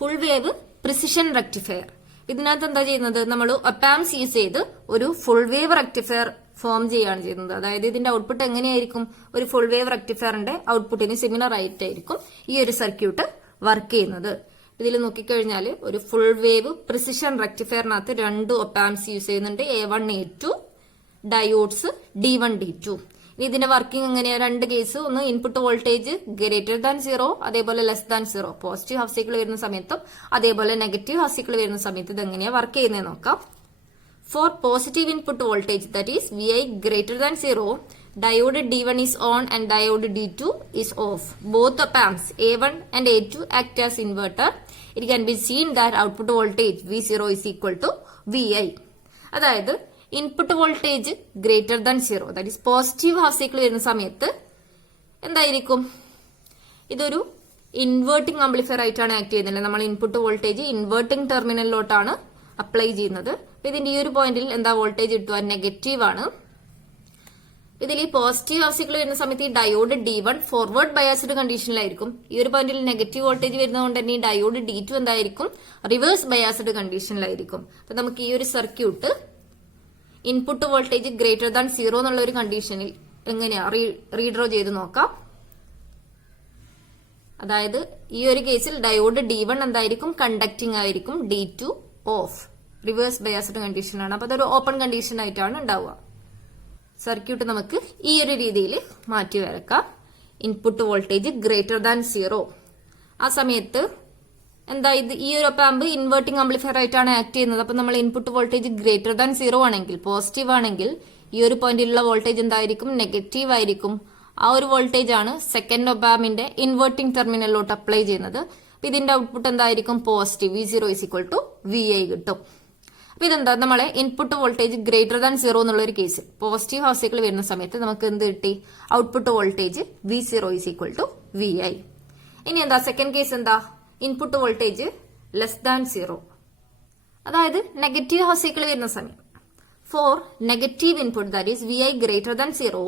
Full wave precision rectifier. ഇതിനകത്ത് എന്താ ചെയ്യുന്നത്, നമ്മൾ ഒപ്പാംസ് യൂസ് ചെയ്ത് ഒരു ഫുൾ വേവ് റെക്ടിഫയർ ഫോം ചെയ്യുകയാണ് ചെയ്യുന്നത്. അതായത് ഇതിന്റെ ഔട്ട്പുട്ട് എങ്ങനെയായിരിക്കും, ഒരു ഫുൾ വേവ് റെക്ടിഫയറിന്റെ ഔട്ട്പുട്ടിന് സിമിലർ ആയിട്ടായിരിക്കും ഈ ഒരു സർക്യൂട്ട് വർക്ക് ചെയ്യുന്നത്. ഇതിൽ നോക്കിക്കഴിഞ്ഞാൽ ഒരു ഫുൾ വേവ് പ്രിസിഷൻ റെക്ടിഫയറിനകത്ത് രണ്ട് ഒപ്പാംസ് യൂസ് ചെയ്യുന്നുണ്ട്, A1 A2 diodes D1 D2. ഇതിന്റെ വർക്കിംഗ് എങ്ങനെയാ, രണ്ട് കേസ്, ഒന്ന് ഇൻപുട്ട് വോൾട്ടേജ് ഗ്രേറ്റർ ദാൻ 0, അതേപോലെ less than 0. Positive half cycle വരുന്ന സമയത്തും അതേപോലെ നെഗറ്റീവ് ഹാഫ് സൈക്കിൾ വരുന്ന സമയത്ത് ഇത് എങ്ങനെയാ വർക്ക് ചെയ്യുന്നത് നോക്കാം. For positive input voltage, that is VI greater than 0, diode D1 is on and diode D2 is off. Both op-amps A1 and A2 act as inverter. It can be seen that output voltage V0 is equal to VI. അതായത് input voltage greater than 0, that is positive half cycle വരുന്ന സമയത്ത് എന്തായിരിക്കും, ഇതൊരു inverting amplifier ആയിട്ടാണ് act ചെയ്യുന്നത്. നമ്മൾ input voltage inverting ടെർമിനലിലോട്ടാണ് apply ചെയ്യുന്നത്. ഇതിന്റെ ഈ ഒരു പോയിന്റിൽ എന്താ വോൾട്ടേജ് കിട്ടുക, നെഗറ്റീവ് ആണ്. ഇതിൽ ഈ പോസിറ്റീവ് ഹാഫ് സൈക്കിൾ വരുന്ന സമയത്ത് ഈ ഡയോഡ് D1 ഫോർവേഡ് ബയാസ്ഡ് കണ്ടീഷനിലായിരിക്കും. ഈ ഒരു പോയിന്റിൽ നെഗറ്റീവ് വോൾട്ടേജ് വരുന്നതുകൊണ്ട് തന്നെ ഈ ഡയോഡ് D2 എന്തായിരിക്കും, റിവേഴ്സ് ബയാസ്ഡ് കണ്ടീഷനിലായിരിക്കും. അപ്പൊ നമുക്ക് ഈ ഒരു circuit input voltage greater than 0 എന്നുള്ള ഒരു കണ്ടീഷനിൽ എങ്ങനെയാ റീഡ്രോ ചെയ്ത് നോക്കാം. അതായത് ഈ ഒരു കേസിൽ ഡയോഡ് D1 എന്തായിരിക്കും, കണ്ടക്ടിങ് ആയിരിക്കും, D2 ഓഫ്, റിവേഴ്സ് ബയാസ്ഡ് കണ്ടീഷനാണ്. അപ്പൊ അതൊരു ഓപ്പൺ കണ്ടീഷൻ ആയിട്ടാണ് ഉണ്ടാവുക. സർക്യൂട്ട് നമുക്ക് ഈ ഒരു രീതിയിൽ മാറ്റി വരക്കാം. ഇൻപുട്ട് വോൾട്ടേജ് ഗ്രേറ്റർ ദാൻ 0, ആ സമയത്ത് എന്താ, ഇത് ഈ ഒരു ഒപ്പാമ്പ് ഇൻവേർട്ടിംഗ് ആംപ്ലിഫയർ ആയിട്ടാണ് ആക്ട് ചെയ്യുന്നത്. അപ്പൊ നമ്മൾ ഇൻപുട്ട് വോൾട്ടേജ് ഗ്രേറ്റർ ദാൻ 0 ആണെങ്കിൽ, പോസിറ്റീവ് ആണെങ്കിൽ, ഈ ഒരു പോയിന്റിലുള്ള വോൾട്ടേജ് എന്തായിരിക്കും, നെഗറ്റീവ് ആയിരിക്കും. ആ ഒരു വോൾട്ടേജ് ആണ് സെക്കൻഡ് ഒപ്പാമിന്റെ ഇൻവേർട്ടിംഗ് ടെർമിനലിലോട്ട് അപ്ലൈ ചെയ്യുന്നത്. അപ്പൊ ഇതിന്റെ ഔട്ട്പുട്ട് എന്തായിരിക്കും, positive, V0 is equal to VI കിട്ടും. അപ്പൊ ഇതെന്താ, നമ്മളെ ഇൻപുട്ട് വോൾട്ടേജ് ഗ്രേറ്റർ ദാൻ 0 എന്നുള്ള ഒരു കേസ് പോസിറ്റീവ് ഹാഫ് സൈക്കിൾ വരുന്ന സമയത്ത് നമുക്ക് എന്ത് കിട്ടി, output voltage V0 is equal to VI. ഇനി എന്താ സെക്കൻഡ് കേസ്, എന്താ, ഇൻപുട്ട് വോൾട്ടേജ് ലെസ് ദാൻ 0, അതായത് നെഗറ്റീവ് ഹാഫ് സൈക്കിൾ വരുന്ന സമയം. For negative input, that is VI greater than 0,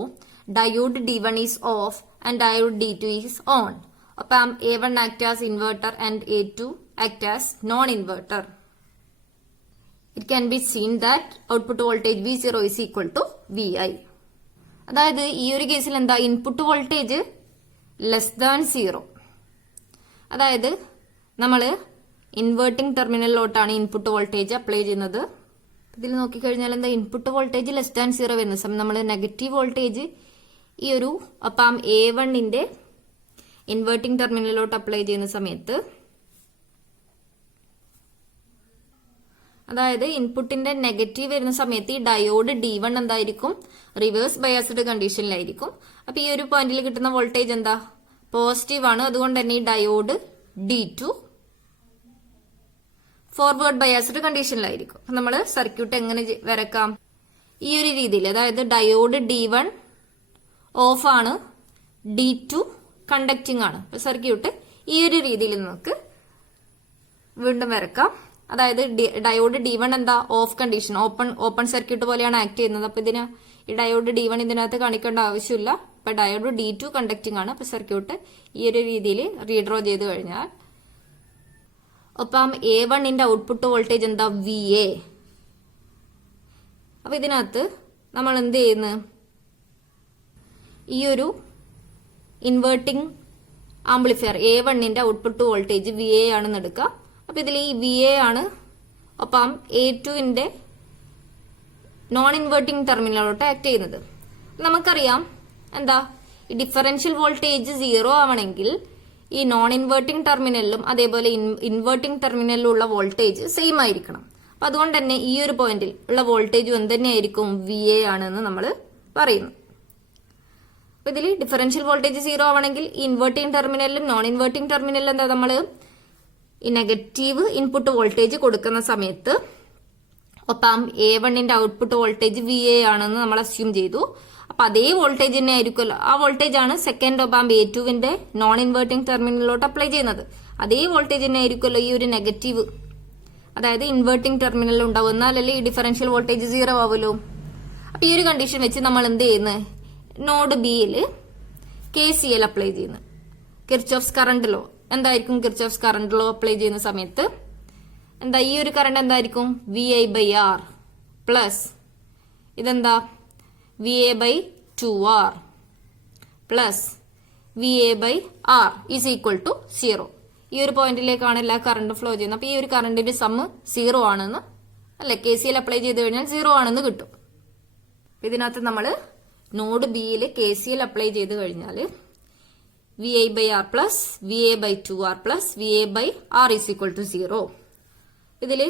diode D1 is off and diode D2 is on. അപ്പം A1 act as inverter and A2 act as non-inverter. It can be seen that output voltage V0 is equal to VI. അതായത് ഈ ഒരു കേസിൽ എന്താ, input voltage less than 0, അതായത് നമ്മള് inverting ടെർമിനലിലോട്ടാണ് input voltage apply ചെയ്യുന്നത്. ഇതിൽ നോക്കിക്കഴിഞ്ഞാൽ എന്താ, ഇൻപുട്ട് വോൾട്ടേജ് ലെസ് ദാൻ 0 വരുന്ന സമയം നമ്മൾ നെഗറ്റീവ് വോൾട്ടേജ് ഈ ഒരു അപ്പം A1ന്റെ ഇൻവേർട്ടിംഗ് ടെർമിനലിലോട്ട് അപ്ലൈ ചെയ്യുന്ന സമയത്ത്, അതായത് ഇൻപുട്ടിന്റെ നെഗറ്റീവ് വരുന്ന സമയത്ത് ഈ ഡയോഡ് D1 എന്തായിരിക്കും, റിവേഴ്സ് ബയാസ്ഡ് കണ്ടീഷനിലായിരിക്കും. അപ്പൊ ഈ ഒരു പോയിന്റിൽ കിട്ടുന്ന വോൾട്ടേജ് എന്താ, പോസിറ്റീവ് ആണ്. അതുകൊണ്ട് തന്നെ ഈ ഡയോഡ് D2 ഫോർവേഡ് ബയാസ്ഡ് കണ്ടീഷനിലായിരിക്കും. അപ്പൊ നമ്മൾ സർക്യൂട്ട് എങ്ങനെ വരക്കാം, ഈ ഒരു രീതിയിൽ. അതായത് ഡയോഡ് D1 ഓഫ് ആണ്, D2 കണ്ടക്ടിങ് ആണ്. അപ്പൊ സർക്യൂട്ട് ഈ ഒരു രീതിയിൽ നമുക്ക് വീണ്ടും വരക്കാം. അതായത് ഡയോഡ് D1 എന്താ, ഓഫ് കണ്ടീഷൻ, ഓപ്പൺ സർക്യൂട്ട് പോലെയാണ് ആക്ട് ചെയ്യുന്നത്. അപ്പൊ ഇതിന് ഈ ഡയോഡ് D1 ഇതിനകത്ത് കാണിക്കേണ്ട ആവശ്യമില്ല. അപ്പൊ ഡയോഡ് D2 കണ്ടക്ടിങ് ആണ്. അപ്പൊ സർക്യൂട്ട് ഈ ഒരു രീതിയിൽ റീഡ്രോ ചെയ്ത് കഴിഞ്ഞാൽ, ഒപ്പം A1ന്റെ ഔട്ട്പുട്ട് വോൾട്ടേജ് എന്താ, VA. അപ്പൊ ഇതിനകത്ത് നമ്മൾ എന്ത് ചെയ്യുന്നു, ഈ ഒരു ഇൻവേർട്ടിംഗ് ആംപ്ലിഫയർ A1ന്റെ ഔട്ട്പുട്ട് വോൾട്ടേജ് VA ആണെന്ന് എടുക്കുക. അപ്പൊ ഇതിൽ ഈ VA ആണ്, ഒപ്പം A2ന്റെ നോൺ ഇൻവേർട്ടിംഗ് ടെർമിനലോട്ട് ആക്ട് ചെയ്യുന്നത്. നമുക്കറിയാം എന്താ, ഈ ഡിഫറൻഷ്യൽ വോൾട്ടേജ് 0 ആവണമെങ്കിൽ ഈ നോൺ ഇൻവേർട്ടിംഗ് ടെർമിനലിലും അതേപോലെ ഇൻവേർട്ടിംഗ് ടെർമിനലിലും ഉള്ള വോൾട്ടേജ് സെയിം ആയിരിക്കണം. അപ്പൊ അതുകൊണ്ട് തന്നെ ഈ ഒരു പോയിന്റിൽ ഉള്ള വോൾട്ടേജ് എന്ത് തന്നെയായിരിക്കും, VA ആണെന്ന് നമ്മൾ പറയുന്നു. അപ്പൊ ഇതിൽ ഡിഫറൻഷ്യൽ വോൾട്ടേജ് 0 ആവണമെങ്കിൽ ഇൻവേർട്ടിംഗ് ടെർമിനലിലും നോൺ ഇൻവേർട്ടിംഗ് ടെർമിനലിലും എന്താ, നമ്മൾ ഈ നെഗറ്റീവ് ഇൻപുട്ട് വോൾട്ടേജ് കൊടുക്കുന്ന സമയത്ത് ഒപ്പം A1ന്റെ ഔട്ട്പുട്ട് വോൾട്ടേജ് VA ആണെന്ന് നമ്മൾ അസ്യൂം ചെയ്തു. അപ്പൊ അതേ വോൾട്ടേജ് തന്നെ ആയിരിക്കുമല്ലോ, ആ വോൾട്ടേജ് ആണ് സെക്കൻഡ് ഒപ്പം A2ന്റെ നോൺ ഇൻവേർട്ടിംഗ് ടെർമിനലിലോട്ട് അപ്ലൈ ചെയ്യുന്നത്. അതേ വോൾട്ടേജ് തന്നെ ആയിരിക്കുമല്ലോ ഈ ഒരു നെഗറ്റീവ്, അതായത് ഇൻവേർട്ടിംഗ് ടെർമിനലിൽ ഉണ്ടാവും. എന്നാലല്ലേ ഈ ഡിഫറൻഷ്യൽ വോൾട്ടേജ് 0 ആവുമല്ലോ. അപ്പൊ ഈ ഒരു കണ്ടീഷൻ വെച്ച് നമ്മൾ എന്ത് ചെയ്യുന്നത്, നോഡ് ബിയിൽ KCL അപ്ലൈ ചെയ്യുന്നു, കിർച്ചോഫ്സ് കറണ്ട് ലോ എന്തായിരിക്കും കിർച്ചോഫ്സ് കറണ്ട് ലോ അപ്ലൈ ചെയ്യുന്ന സമയത്ത് എന്താ ഈ ഒരു കറണ്ട് എന്തായിരിക്കും VI/R പ്ലസ് ഇതെന്താ VA/2R plus VA/R is equal to 0. ഈ ഒരു പോയിന്റിലേക്കാണ് എല്ലാ കറണ്ട് ഫ്ലോ ചെയ്യുന്നത്. അപ്പൊ ഈ ഒരു കറണ്ടിന്റെ സമ്മ് 0 ആണെന്ന് അല്ലെ KCL അപ്ലൈ ചെയ്ത് കഴിഞ്ഞാൽ 0 ആണെന്ന് കിട്ടും. ഇതിനകത്ത് നമ്മൾ നോഡ് ബിയിൽ KCL അപ്ലൈ ചെയ്ത് കഴിഞ്ഞാൽ VI/R plus VA/2R plus VA/R is equal to 0. ഇതില്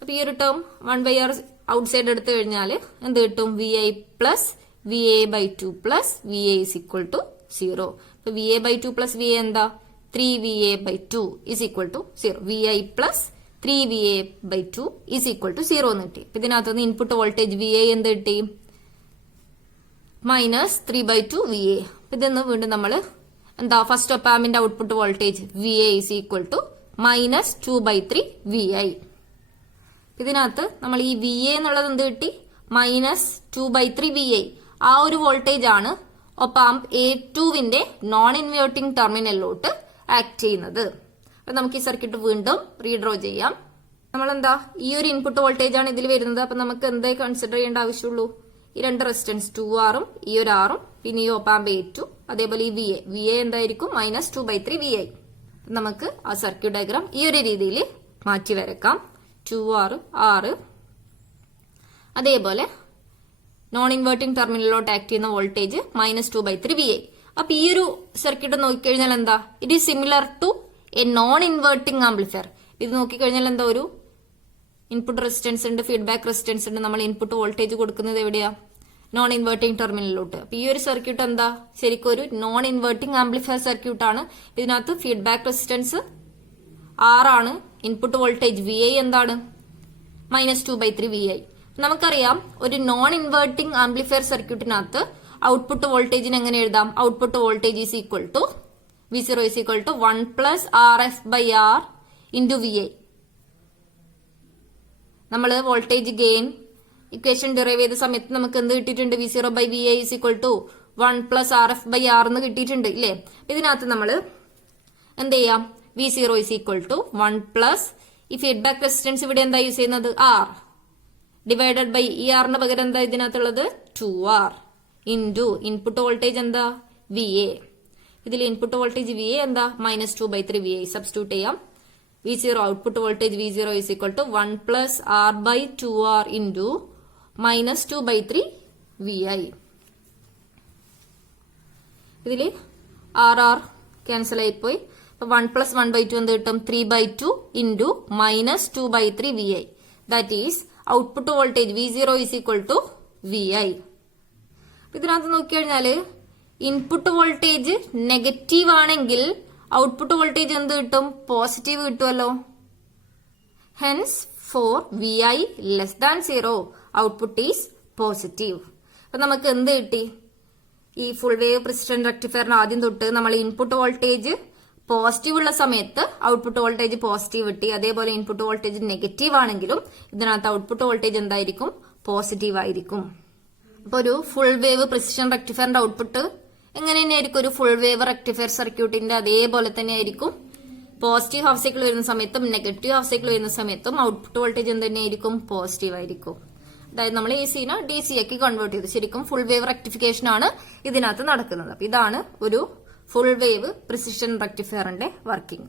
അപ്പൊ ഈ ഒരു ടേം 1/R ഔട്ട് സൈഡ് എടുത്തു കഴിഞ്ഞാൽ എന്ത് കിട്ടും VI plus VA/2 plus VA is equal to 0. അപ്പൊ VA/2 പ്ലസ് VA എന്താ 3VA/2 is equal to 0. VI plus 3VA/2 is equal to 0 എന്ന് കിട്ടി. ഇതിനകത്തുനിന്ന് ഇൻപുട്ട് വോൾട്ടേജ് VA എന്ത് കിട്ടി മൈനസ് 3/2 VA. ഇതെന്ന് വീണ്ടും നമ്മൾ എന്താ ഫസ്റ്റ് ഓപ്പ് ആമ്പിന്റെ output voltage VA is equal to minus 2/3 VI. ഇതിനകത്ത് നമ്മൾ ഈ VA എന്നുള്ളത് എന്ത് കിട്ടി മൈനസ് 2/3 VI. ആ ഒരു വോൾട്ടേജ് ആണ് ഒപ്പ് ആംപ് A2വിന്റെ നോൺ ഇൻവേർട്ടിംഗ് ടെർമിനലിലോട്ട് ആക്ട് ചെയ്യുന്നത്. അപ്പൊ നമുക്ക് ഈ സർക്യൂട്ട് വീണ്ടും റീഡ്രോ ചെയ്യാം. നമ്മളെന്താ ഈ ഒരു ഇൻപുട്ട് വോൾട്ടേജ് ആണ് ഇതിൽ വരുന്നത്. അപ്പൊ നമുക്ക് എന്തായി കൺസിഡർ ചെയ്യേണ്ട ആവശ്യമുള്ളൂ ഈ രണ്ട് റെസിസ്റ്റൻസ് 2R ഈ ഒരു R പിന്നെ ഈ ഒപ്പ് ആംപ് A2 അതേപോലെ ഈ VA എന്തായിരിക്കും മൈനസ് 2/3 VI. നമുക്ക് ആ സർക്യൂട്ട് ഡയഗ്രാം ഈ ഒരു രീതിയിൽ മാറ്റി വരക്കാം. 2R R അതേപോലെ നോൺ ഇൻവേർട്ടിംഗ് ടെർമിനലിലോട്ട് ആക്ട് ചെയ്യുന്ന വോൾട്ടേജ് മൈനസ് 2/3 VI. അപ്പൊ ഈ ഒരു സർക്യൂട്ട് നോക്കിക്കഴിഞ്ഞാൽ എന്താ it is similar to a non inverting amplifier. ഇത് നോക്കിക്കഴിഞ്ഞാൽ എന്താ ഒരു ഇൻപുട്ട് റെസിസ്റ്റൻസ് ഉണ്ട് ഫീഡ്ബാക്ക് റെസിസ്റ്റൻസ് ഉണ്ട്. നമ്മൾ ഇൻപുട്ട് വോൾട്ടേജ് കൊടുക്കുന്നത് എവിടെയാ നോൺ ഇൻവേർട്ടിംഗ് ടെർമിനലിലോട്ട്. അപ്പൊ ഈ ഒരു സർക്യൂട്ട് എന്താ ശരിക്കും ഒരു നോൺ ഇൻവേർട്ടിംഗ് ആംപ്ലിഫയർ സർക്യൂട്ട് ആണ്. ഇതിനകത്ത് ഫീഡ്ബാക്ക് റെസിസ്റ്റൻസ് R ആണ്. ഇൻപുട്ട് വോൾട്ടേജ് VI എന്താണ് മൈനസ് 2/3 VI. നമുക്കറിയാം ഒരു നോൺ ഇൻവേർട്ടിംഗ് ആംപ്ലിഫയർ സർക്യൂട്ടിനകത്ത് ഔട്ട്പുട്ട് വോൾട്ടേജിന് എങ്ങനെ എഴുതാം output voltage is equal to V0 is equal to 1 plus RF/R into VI. നമ്മൾ വോൾട്ടേജ് ഗെയിൻ ഇക്വേഷൻ ഡിറൈവ് ചെയ്ത സമയത്ത് നമുക്ക് എന്ത് കിട്ടിയിട്ടുണ്ട് V0/VI is equal to 1 plus RF/R എന്ന് കിട്ടിയിട്ടുണ്ട് ഇല്ലേ. ഇതിനകത്ത് നമ്മൾ എന്ത് ചെയ്യാം V0 is equal to 1 plus ഈ ഫീഡ്ബാക്ക് റെസിസ്റ്റൻസ് ഇവിടെ എന്താ യൂസ് ചെയ്യുന്നത് R ഡിവൈഡഡ് ബൈ ഈ ആറിന് പകരം എന്താ ഇതിനകത്തുള്ളത് 2R ഇൻറ്റു ഇൻപുട്ട് വോൾട്ടേജ് എന്താ VA. ഇതിൽ ഇൻപുട്ട് വോൾട്ടേജ് VA എന്താ മൈനസ് 2/3 VI സബ്സ്റ്റിറ്റ്യൂട്ട് ചെയ്യാം. V0 output voltage V0 is equal to 1 plus R/2R into minus 2/3 VI. ഇതിൽ R ക്യാൻസൽ ആയിപ്പോയി. 1 പ്ലസ് 1/2 എന്ത് കിട്ടും 3/2 into minus 2/3 VI. That is output voltage V0 is equal to VI. ഇതിനകത്ത് നോക്കിക്കഴിഞ്ഞാല് input voltage negative ആണെങ്കിൽ output voltage എന്ത് കിട്ടും positive കിട്ടുമല്ലോ. Hence for VI less than 0 output is positive. അപ്പൊ നമുക്ക് എന്ത് കിട്ടി ഈ ഫുൾ വേവ് പ്രിസിഷൻ റെക്ടിഫയറിന് ആദ്യം തൊട്ട് നമ്മൾ ഇൻപുട്ട് വോൾട്ടേജ് പോസിറ്റീവ് ഉള്ള സമയത്ത് ഔട്ട്പുട്ട് വോൾട്ടേജ് പോസിറ്റീവ് കിട്ടി. അതേപോലെ ഇൻപുട്ട് വോൾട്ടേജ് നെഗറ്റീവ് ആണെങ്കിലും ഇതിനകത്ത് ഔട്ട്പുട്ട് വോൾട്ടേജ് എന്തായിരിക്കും പോസിറ്റീവ് ആയിരിക്കും. അപ്പൊ ഒരു ഫുൾ വേവ് പ്രിസിഷൻ റെക്ടിഫയറിന്റെ ഔട്ട്പുട്ട് എങ്ങനെ തന്നെയായിരിക്കും ഒരു ഫുൾ വേവ് റെക്ടിഫയർ സർക്യൂട്ടിന്റെ അതേപോലെ തന്നെ ആയിരിക്കും. പോസിറ്റീവ് ഹാഫ് സൈക്കിൾ വരുന്ന സമയത്തും നെഗറ്റീവ് ഹാഫ് സൈക്കിൾ വരുന്ന സമയത്തും ഔട്ട്പുട്ട് വോൾട്ടേജ് എന്ത് തന്നെയായിരിക്കും പോസിറ്റീവ് ആയിരിക്കും. അതായത് നമ്മൾ AC-നെ DC ആക്കി കൺവേർട്ട് ചെയ്തു. ശരിക്കും ഫുൾ വേവ് റെക്ടിഫിക്കേഷൻ ആണ് ഇതിനകത്ത് നടക്കുന്നത്. അപ്പൊ ഇതാണ് ഒരു ഫുൾ വേവ് പ്രിസിഷൻ റെക്ടിഫയറിന്റെ വർക്കിംഗ്.